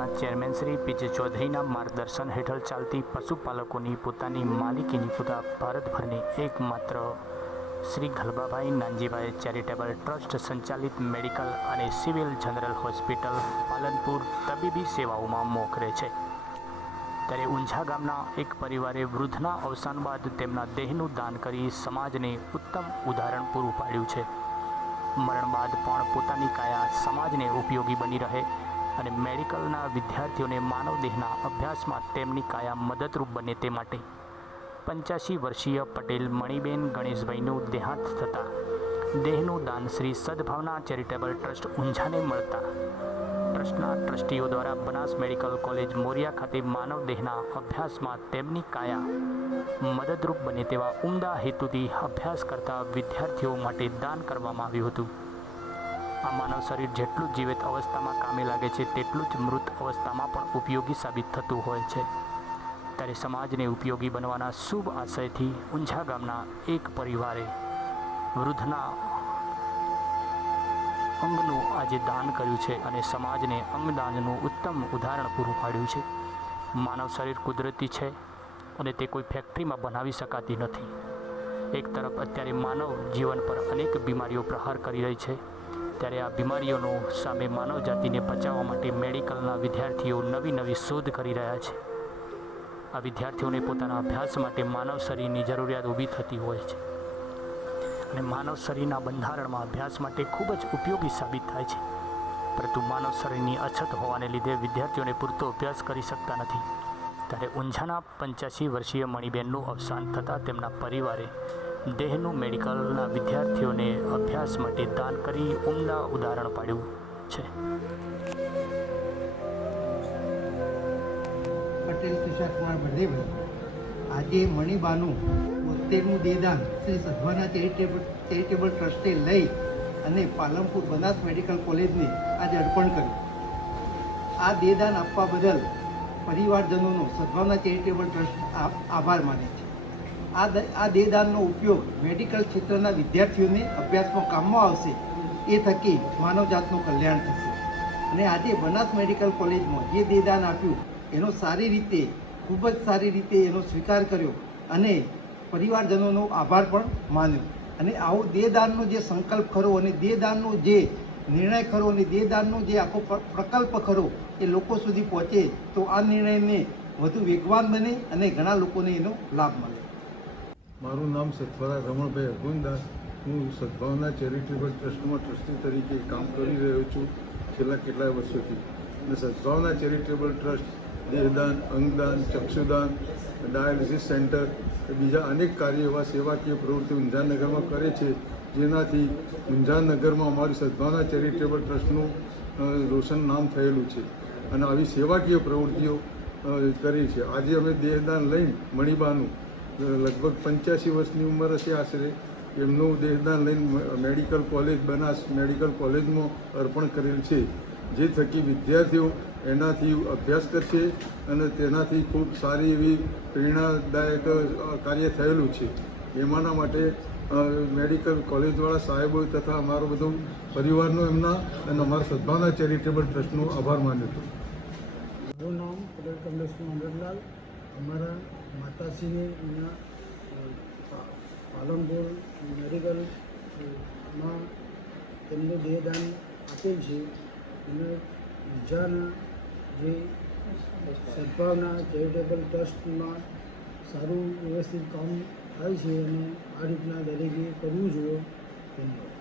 સદભાવના chairman Shri PJ ચૌધરીના માર્ગદર્શન હેઠળ ચાલતી પશુપાલકોની પોતાની માલિકીની પૂરા ભારતભરની એકમાત્ર શ્રી ગલબાભાઈ નાનજીભાઈ ચેરિટેબલ ટ્રસ્ટ, સંચાલિત મેડિકલ અને સિવિલ જનરલ હોસ્પિટલ પાલનપુર તબીબી સેવાઓમાં મોખરે છે. ત્યારે ઊંઝા ગામના એક પરિવારે વૃદ્ધના અવસાન બાદ તેમના દેહનું દાન કરી સમાજને ઉત્તમ ઉદાહરણ પૂરું પાડ્યું છે. મરણ બાદ પણ પોતાની કાયા સમાજને ઉપયોગી બની રહે અને મેડિકલના વિદ્યાર્થીઓને માનવ દેહના અભ્યાસમાં તેમની કાયા મદદરૂપ બને તે માટે પંચ્યાસી વર્ષીય પટેલ મણિબેન ગણેશભાઈનું દેહાંત થતાં દેહનું દાન શ્રી સદભાવના ચેરિટેબલ ટ્રસ્ટ ઊંઝાને મળતા ટ્રસ્ટના ટ્રસ્ટીઓ દ્વારા બનાસ મેડિકલ કોલેજ મોરિયા ખાતે માનવ દેહના અભ્યાસમાં તેમની કાયા મદદરૂપ બને તેવા ઉમદા હેતુથી અભ્યાસ કરતા વિદ્યાર્થીઓ માટે દાન કરવામાં આવ્યું હતું. આ માનવ શરીર જેટલું જીવિત અવસ્થામાં કામે લાગે છે, તેટલું જ મૃત અવસ્થામાં પણ ઉપયોગી સાબિત થતું હોય છે. ત્યારે સમાજને ઉપયોગી બનવાના શુભ આશયથી ઊંઝા ગામના એક પરિવારે વૃદ્ધના અંગનું આજે દાન કર્યું છે અને સમાજને અંગદાનનું ઉત્તમ ઉદાહરણ પૂરું પાડ્યું છે. માનવ શરીર કુદરતી છે અને તે કોઈ ફેક્ટરીમાં બનાવી શકાતી નથી. એક તરફ અત્યારે માનવ જીવન પર અનેક બીમારીઓ પ્રહાર કરી રહી છે. ત્યારે આ બીમારીઓનો સામે માનવ જાતિને બચાવવા માટે મેડિકલના વિદ્યાર્થીઓ નવી નવી શોધ કરી રહ્યા છે. આ વિદ્યાર્થીઓને પોતાના અભ્યાસ માટે માનવ શરીરની જરૂરિયાત ઊભી થતી હોય છે. અને માનવ શરીરના બંધારણમાં અભ્યાસ માટે ખૂબ જ ઉપયોગી સાબિત થાય છે. પરંતુ માનવ શરીરની અછત હોવાને લીધે વિદ્યાર્થીઓને પૂરતો અભ્યાસ કરી શકતા નથી. ત્યારે ઊંઝાના પંચ્યાસી વર્ષીય મણિબેનનું અવસાન થતાં તેમના પરિવારે દેહનું મેડિકલના વિદ્યાર્થીઓને અભ્યાસ માટે દાન કરી ઉમદા ઉદાહરણ પાડ્યું છે. પટેલ તુષારકુમાર ભદેભાઈ આજે મણિબાનું બોતેરનું દેદાન શ્રી સધવાના ચેરિટેબલ ચેરિટેબલ ટ્રસ્ટે લઈ અને પાલનપુર બનાસ મેડિકલ કોલેજને આજે અર્પણ કર્યું. આ દેદાન આપવા બદલ પરિવારજનોનો સદભાવના ચેરિટેબલ ટ્રસ્ટ આભાર માને છે. આ આ દેહદાનનો ઉપયોગ મેડિકલ ક્ષેત્રના વિદ્યાર્થીઓને અભ્યાસમાં કામમાં આવશે. એ થકી માનવજાતનું કલ્યાણ થશે. અને આજે બનાસ મેડિકલ કોલેજમાં જે દેદાન આપ્યું, એનો સારી રીતે, ખૂબ જ સારી રીતે એનો સ્વીકાર કર્યો અને પરિવારજનોનો આભાર પણ માન્યો. અને આવો દેહદાનનો જે સંકલ્પ ખરો અને દેહદાનનો જે નિર્ણય ખરો અને દેહદાનનો જે આખો પ્રકલ્પ ખરો, એ લોકો સુધી પહોંચે તો આ નિર્ણયને વધુ વેગવાન બને અને ઘણા લોકોને એનો લાભ મળે. મારું નામ સત્વરા રમણભાઈ અગવનદાસ હું સદભાવના ચેરિટેબલ ટ્રસ્ટમાં ટ્રસ્ટી તરીકે કામ કરી રહ્યો છું છેલ્લા કેટલાય વર્ષોથી. અને સદભાવના ચેરિટેબલ ટ્રસ્ટ, દેહદાન, અંગદાન, ચક્ષુદાન, ડાયાલિસિસ સેન્ટર બીજા અનેક કાર્ય એવા સેવાકીય પ્રવૃત્તિ ઊંઝાનગરમાં કરે છે. જેનાથી ઊંઝાનગરમાં અમારી સદભાવના ચેરિટેબલ ટ્રસ્ટનું રોશન નામ થયેલું છે. અને આવી સેવાકીય પ્રવૃત્તિઓ કરી છે. આજે અમે દેહદાન લઈને મણિબાનું લગભગ પંચ્યાસી વર્ષની ઉંમર હશે આશરે. એમનું દેહદાન લઈને મેડિકલ કોલેજ, બનાસ મેડિકલ કોલેજમાં અર્પણ કરેલ છે. જે થકી વિદ્યાર્થીઓ એનાથી અભ્યાસ કરશે અને તેનાથી ખૂબ સારી એવી પ્રેરણાદાયક કાર્ય થયેલું છે. એમાંના માટે મેડિકલ કોલેજવાળા સાહેબો તથા અમારો બધો પરિવારનો એમના અને અમારા સદભાવના ચેરિટેબલ ટ્રસ્ટનો આભાર માન્યો હતો. મારું નામ કમલેશકુમાર અમરલાલ અમારા માતાશ્રીને પા- પાલનપુર મેડિકલમાં તેમને દેહદાન આપેલ છે. અને બીજાના જે સદભાવના ચેરિટેબલ ટ્રસ્ટમાં સારું વ્યવસ્થિત કામ થાય છે અને આ રીતના દરેકે કરવું જોઈએ. ધન્યવાદ.